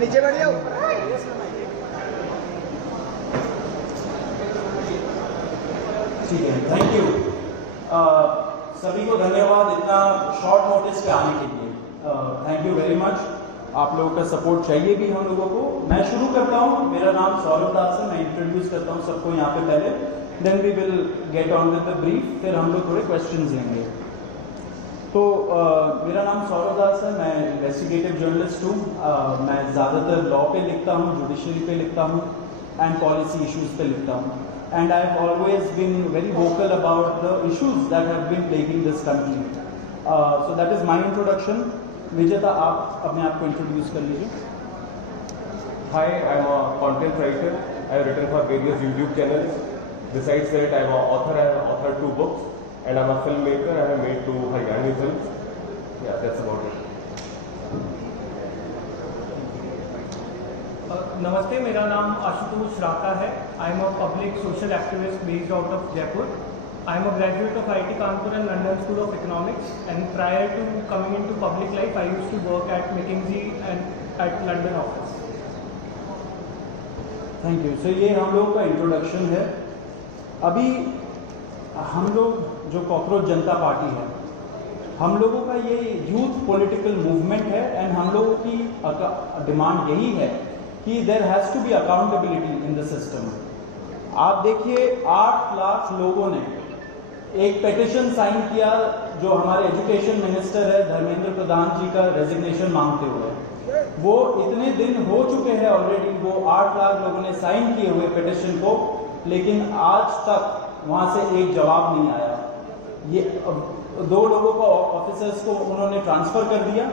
नीचे बैठ जाओ। ठीक है, थैंक यू। सभी को धन्यवाद इतना शॉर्ट नोटिस पे आने के लिए। Thank you very much. आप लोगों का सपोर्ट चाहिए भी हम लोगों को। मैं शुरू करता हूँ। मेरा नाम सौरभ दास है। मैं इंट्रोड्यूस करता हूँ सबको यहाँ पे पहले, then we will get on with the brief, फिर हम लोग थोड़े क्वेश्चंस लेंगे। तो मेरा नाम सौरभ दास है। मैं इन्वेस्टिगेटिव जर्नलिस्ट हूँ। मैं ज़्यादातर लॉ पे लिखता हूँ, जुडिशरी पे लिखता हूँ एंड पॉलिसी इश्यूज पे लिखता हूँ। And I have always been very vocal about the issues that have been plaguing this country. So that is my introduction. Vijeta, आप अपने आप को इंट्रोड्यूस कर लीजिए। Hi, I'm a content writer. I have written for various YouTube channels. Besides that, I am an author. I have authored 2 books, and I'm a filmmaker. I have made 2 Haryani films. Yeah, that's about it. नमस्ते, मेरा नाम आशुतोष राका है। I am a public social activist based out of Jaipur. I am a graduate of IIT Kanpur and London School of Economics, and prior to coming into public life, I used to work at McKinsey and at London office. Thank you. So ये हम लोगों का introduction है। अभी हम लोग जो cockroach जनता party है, हम लोगों का ये यूथ पॉलिटिकल मूवमेंट है एंड हम लोगों की डिमांड यही है कि there has to be accountability in the system. आप देखिए 8 लाख लोगों ने एक पेटिशन साइन किया जो हमारे एजुकेशन मिनिस्टर है धर्मेंद्र प्रधान जी का रेजिग्नेशन मांगते हुए। वो इतने दिन हो चुके हैं ऑलरेडी, वो 8 लाख लोगों ने साइन किए हुए पेटिशन को, लेकिन आज तक वहां से एक जवाब नहीं आया। ये 2 लोगों को ऑफिसर्स को उन्होंने ट्रांसफर कर दिया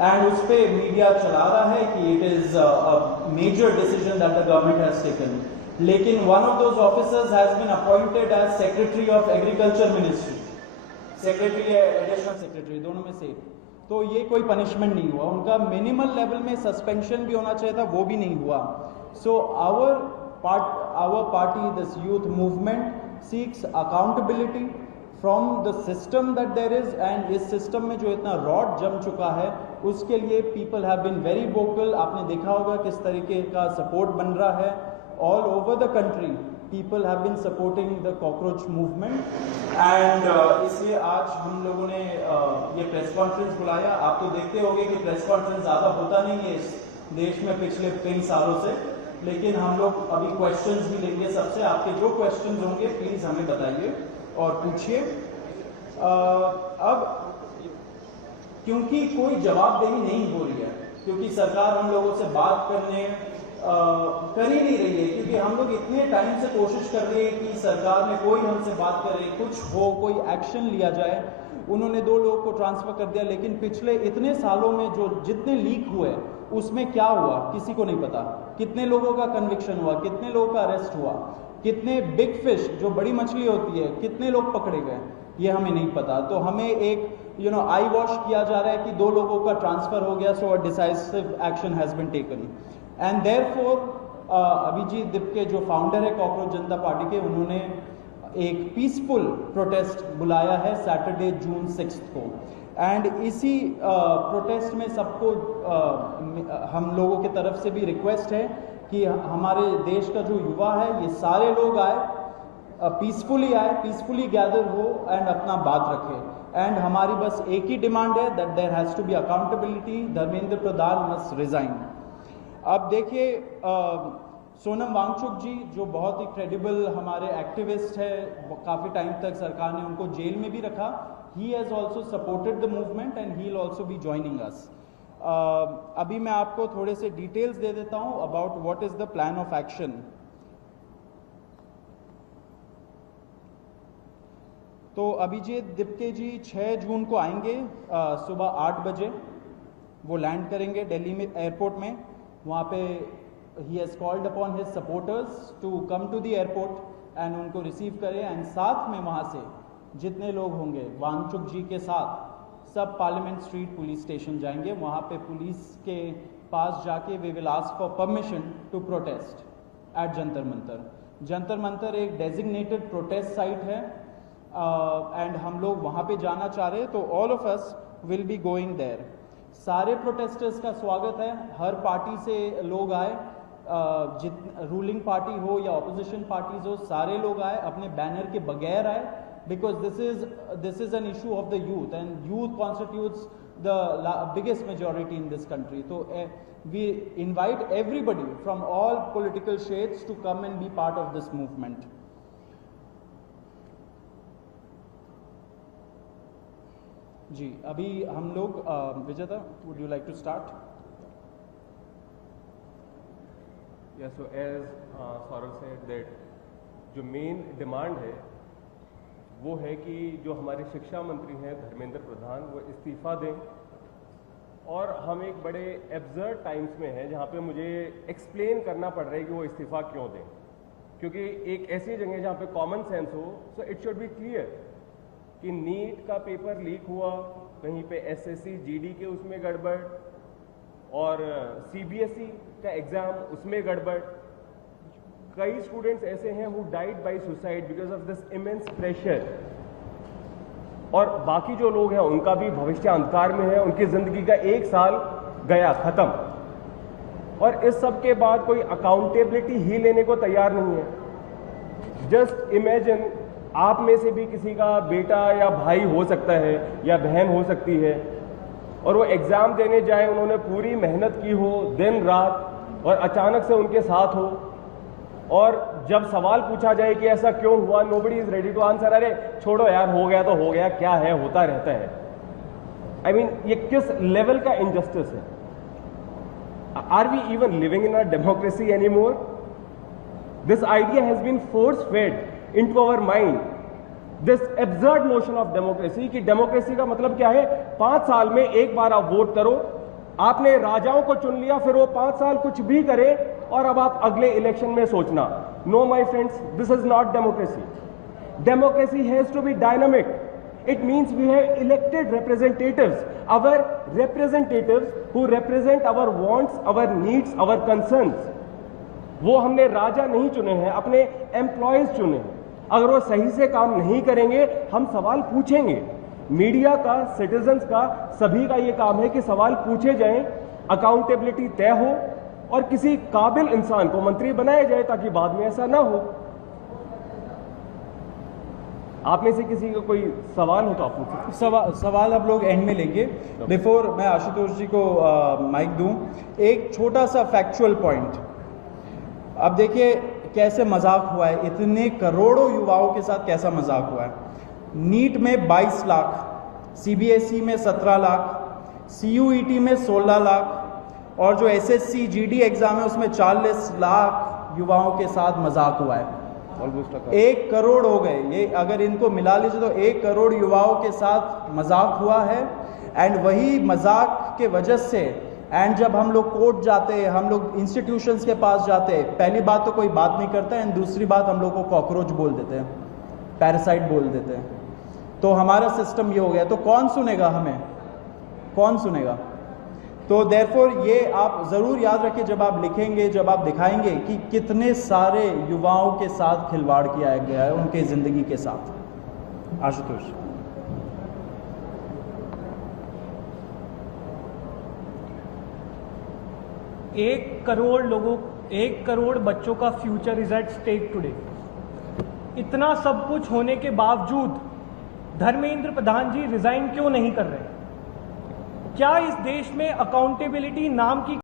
एंड उस पर मीडिया चला रहा है कि it is a major decision that the government has taken. लेकिन one of those officers has been appointed as secretary of agriculture ministry, secretary या एडिशनल सेक्रेटरी, दोनों में से। तो ये कोई पनिशमेंट नहीं हुआ उनका। मिनिमल लेवल में सस्पेंशन भी होना चाहिए था, वो भी नहीं हुआ। So our party, this youth movement seeks accountability from the system that there is, and इस सिस्टम में जो इतना रॉड जम चुका है उसके लिए people have been very vocal. आपने देखा होगा किस तरीके का सपोर्ट बन रहा है all over the country. People have been supporting the cockroach movement and इसलिए आज हम लोगों ने ये प्रेस कॉन्फ्रेंस बुलाया। आप तो देखते होंगे कि प्रेस कॉन्फ्रेंस ज़्यादा होता नहीं है इस देश में पिछले कई सालों से, लेकिन हम लोग अभी क्वेश्चंस भी लेंगे सबसे। आपके जो क्वेश्चंस होंगे प्लीज़ हमें बताइए और पूछिए। अब क्योंकि कोई जवाबदेही नहीं हो रही है, क्योंकि सरकार हम लोगों से बात करने कर ही नहीं रही है, क्योंकि हम लोग इतने टाइम से कोशिश कर रहे हैं कि सरकार में कोई हमसे बात करे, कुछ हो, कोई एक्शन लिया जाए। उन्होंने 2 लोगों को ट्रांसफर कर दिया, लेकिन पिछले इतने सालों में जो जितने लीक हुए उसमें क्या हुआ किसी को नहीं पता। कितने लोगों का कन्विक्शन हुआ, कितने लोगों का अरेस्ट हुआ, कितने बिग फिश जो बड़ी मछली होती है कितने लोग पकड़े गए, ये हमें नहीं पता। तो हमें एक आई वॉश किया जा रहा है कि 2 लोगों का ट्रांसफर हो गया, so a decisive action has been taken. And therefore Abhijeet Dipke जो फाउंडर है कॉकरोच जनता पार्टी के, उन्होंने एक पीसफुल प्रोटेस्ट बुलाया है सैटरडे जून 6 को। एंड इसी प्रोटेस्ट में सबको हम लोगों की तरफ से भी रिक्वेस्ट है कि हमारे देश का जो युवा है ये सारे लोग आए, पीसफुली आए, पीसफुली गैदर हो एंड अपना बात रखें। एंड हमारी बस एक ही डिमांड है that there has to be accountability, Dharmendra Pradhan must resign. अब देखिए सोनम वांगचुक जी जो बहुत ही क्रेडिबल हमारे एक्टिविस्ट है, काफ़ी टाइम तक सरकार ने उनको जेल में भी रखा। He has also supported the movement and he will also be joining us. अभी मैं आपको थोड़े से डिटेल्स दे देता हूँ about what is the plan of action. तो अभिजीत दिपके जी 6 जून को आएंगे सुबह 8 बजे। वो लैंड करेंगे दिल्ली में एयरपोर्ट में। वहाँ पे he has called upon his supporters to come to the airport and उनको रिसीव करें। एंड साथ में वहाँ से जितने लोग होंगे वांगचुक जी के साथ सब पार्लियामेंट स्ट्रीट पुलिस स्टेशन जाएंगे। वहाँ पे पुलिस के पास जाके we will ask for permission to protest at Jantar Mantar. Jantar Mantar एक डेजिग्नेटेड प्रोटेस्ट साइट है एंड हम लोग वहाँ पे जाना चाह रहे हैं, तो all of us will be going there. सारे प्रोटेस्टर्स का स्वागत है, हर पार्टी से लोग आए, रूलिंग पार्टी हो या ऑपोजिशन पार्टीज हो, सारे लोग आए, अपने बैनर के बगैर आए, because this is an issue of the youth and youth constitutes the biggest majority in this country. So we invite everybody from all political shades to come and be part of this movement. जी, अभी हम लोग विजेता, would you like to start? Yeah, so as Saurav said that जो main demand है वो है कि जो हमारे शिक्षा मंत्री हैं धर्मेंद्र प्रधान, वो इस्तीफा दें। और हम एक बड़े एब्सर्ड टाइम्स में हैं जहाँ पे मुझे एक्सप्लेन करना पड़ रहा है कि वो इस्तीफा क्यों दें, क्योंकि एक ऐसी जगह जहाँ पे कॉमन सेंस हो, so it should be clear कि नीट का पेपर लीक हुआ, कहीं पे एसएससी जीडी के उसमें गड़बड़, और सीबीएसई का एग्जाम उसमें गड़बड़। कई स्टूडेंट्स ऐसे हैं who died by suicide because of this immense pressure, और बाकी जो लोग हैं उनका भी भविष्य अंधकार में है, उनकी जिंदगी का एक साल गया खत्म, और इस सब के बाद कोई अकाउंटेबिलिटी ही लेने को तैयार नहीं है। जस्ट इमेजिन, आप में से भी किसी का बेटा या भाई हो सकता है या बहन हो सकती है, और वो एग्जाम देने जाए, उन्होंने पूरी मेहनत की हो दिन रात, और अचानक से उनके साथ हो, और जब सवाल पूछा जाए कि ऐसा क्यों हुआ, nobody is ready to answer. अरे छोड़ो यार, हो गया तो हो गया, क्या है, होता रहता है। आई मीन, ये किस लेवल का इनजस्टिस है? Are we even living in a democracy anymore? This idea has been force fed into our mind, this absurd notion of democracy, कि डेमोक्रेसी का मतलब क्या है? 5 साल में एक बार आप वोट करो, आपने राजाओं को चुन लिया, फिर वो 5 साल कुछ भी करे, और अब आप अगले इलेक्शन में सोचना। No my friends, this is not democracy. Democracy has to be dynamic. It means we have elected representatives, our representatives who represent our wants, our needs, our concerns. वो हमने राजा नहीं चुने हैं, अपने एम्प्लॉयज चुने हैं। अगर वो सही से काम नहीं करेंगे, हम सवाल पूछेंगे। मीडिया का, सिटीजन्स का, सभी का ये काम है कि सवाल पूछे जाएं, अकाउंटेबिलिटी तय हो, और किसी काबिल इंसान को मंत्री बनाया जाए ताकि बाद में ऐसा ना हो। आप में से किसी का कोई सवाल हो तो आप पूछिए। सवाल आप लोग एंड में लेंगे। बिफोर मैं आशुतोष जी को माइक दूं, एक छोटा सा फैक्चुअल पॉइंट। अब देखिए कैसे मजाक हुआ है, इतने करोड़ों युवाओं के साथ कैसा मजाक हुआ है। नीट में 22 लाख, सीबीएसई में 17 लाख, सीयूईटी में 16 लाख, और जो एसएससी जीडी एग्जाम है उसमें 40 लाख युवाओं के साथ मजाक हुआ है। 1 करोड़ हो गए ये, अगर इनको मिला लीजिए तो 1 करोड़ युवाओं के साथ मजाक हुआ है। एंड वही मजाक के वजह से, एंड जब हम लोग कोर्ट जाते हैं, हम लोग इंस्टीट्यूशंस के पास जाते हैं, पहली बात तो कोई बात नहीं करता है, एंड दूसरी बात हम लोग को कॉकरोच बोल देते हैं, पैरासाइट बोल देते हैं। तो हमारा सिस्टम ये हो गया, तो कौन सुनेगा हमें, कौन सुनेगा? तो देयरफॉर ये आप ज़रूर याद रखिए जब आप लिखेंगे, जब आप दिखाएंगे कि कितने सारे युवाओं के साथ खिलवाड़ किया गया है, उनके ज़िंदगी के साथ। आशुतोष। एक करोड़ बच्चों का future is at stake today. इतना सब कुछ होने के बावजूद धर्मेंद्र प्रधान जी रिजाइन क्यों नहीं कर रहे? क्या इस देश में अकाउंटेबिलिटी नाम की